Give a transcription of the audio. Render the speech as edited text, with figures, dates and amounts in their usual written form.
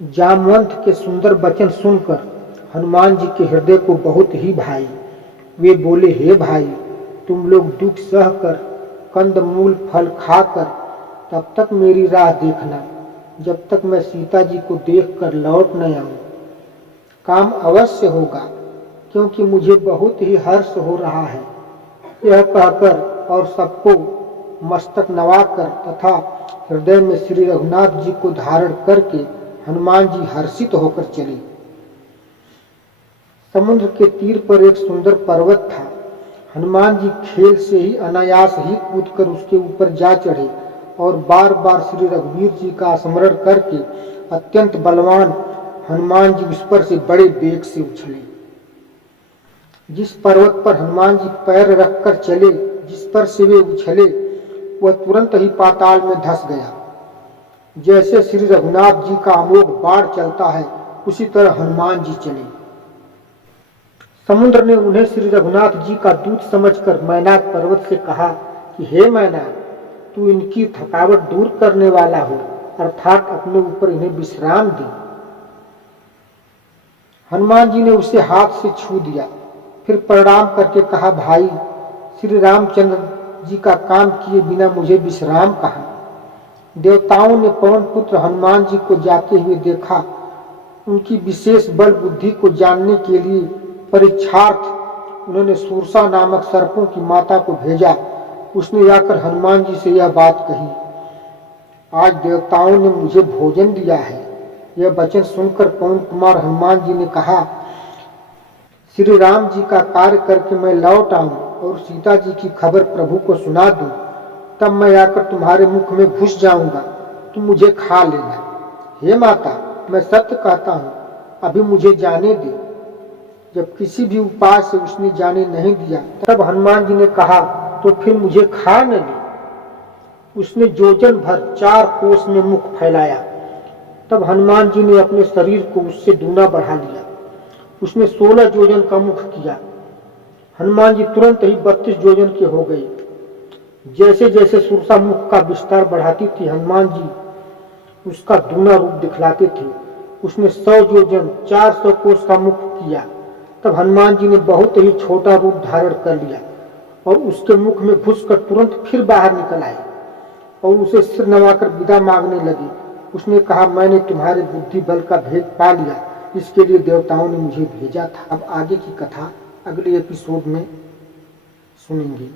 जामवंत के सुंदर वचन सुनकर हनुमान जी के हृदय को बहुत ही भाई। वे बोले, हे भाई, तुम लोग दुख सहकर कंदमूल फल खाकर तब तक मेरी राह देखना जब तक मैं सीता जी को देखकर लौट न आऊं। काम अवश्य होगा, क्योंकि मुझे बहुत ही हर्ष हो रहा है। यह कहकर और सबको मस्तक नवाकर तथा हृदय में श्री रघुनाथ जी को धारण करके हनुमान जी हर्षित होकर चले। समुद्र के तीर पर एक सुंदर पर्वत था। हनुमान जी खेल से ही अनायास ही कूदकर उसके ऊपर जा चढ़े और बार बार श्री रघुवीर जी का स्मरण करके अत्यंत बलवान हनुमान जी उस पर से बड़े वेग से उछले। जिस पर्वत पर हनुमान जी पैर रखकर चले, जिस पर से वे उछले, वह तुरंत ही पाताल में धंस गया। जैसे श्री रघुनाथ जी का अमोघ बाण चलता है, उसी तरह हनुमान जी चले। समुद्र ने उन्हें श्री रघुनाथ जी का दूत समझकर मैनाक पर्वत से कहा कि हे मैनाक, तू इनकी थकावट दूर करने वाला हो, अर्थात अपने ऊपर इन्हें विश्राम दे। हनुमान जी ने उसे हाथ से छू दिया, फिर प्रणाम करके कहा, भाई, श्री रामचंद्र जी का काम किए बिना मुझे विश्राम कहा। देवताओं ने पवन पुत्र हनुमान जी को जाते हुए देखा। उनकी विशेष बल बुद्धि को जानने के लिए परीक्षार्थ उन्होंने सूरसा नामक सर्पों की माता को भेजा। उसने आकर हनुमान जी से यह बात कही, आज देवताओं ने मुझे भोजन दिया है। यह वचन सुनकर पवन कुमार हनुमान जी ने कहा, श्री राम जी का कार्य करके मैं लौट आऊं और सीता जी की खबर प्रभु को सुना दूं, तब मैं आकर तुम्हारे मुख में घुस जाऊंगा, तुम मुझे खा लेना। हे माता, मैं सत्य कहता हूं, अभी मुझे जाने दे। जब किसी भी उपाय से उसने जाने नहीं दिया, तब हनुमान जी ने कहा, तो फिर मुझे खा न ले। उसने योजन भर 4 कोस में मुख फैलाया। तब हनुमान जी ने अपने शरीर को उससे दूना बढ़ा लिया। उसने 16 योजन का मुख किया। हनुमान जी तुरंत ही 32 योजन के हो गए। जैसे जैसे सुरसा मुख का विस्तार बढ़ाती थी, हनुमान जी उसका दूना रूप दिखलाते थे। उसने 100 योजन 400 कोस का मुख किया। तब हनुमान जी ने बहुत ही छोटा रूप धारण कर लिया और उसके मुख में घुसकर तुरंत फिर बाहर निकल आए और उसे सिर नवाकर विदा मांगने लगे। उसने कहा, मैंने तुम्हारे बुद्धि बल का भेद पा लिया, इसके लिए देवताओं ने मुझे भेजा था। अब आगे की कथा अगले एपिसोड में सुनेंगे।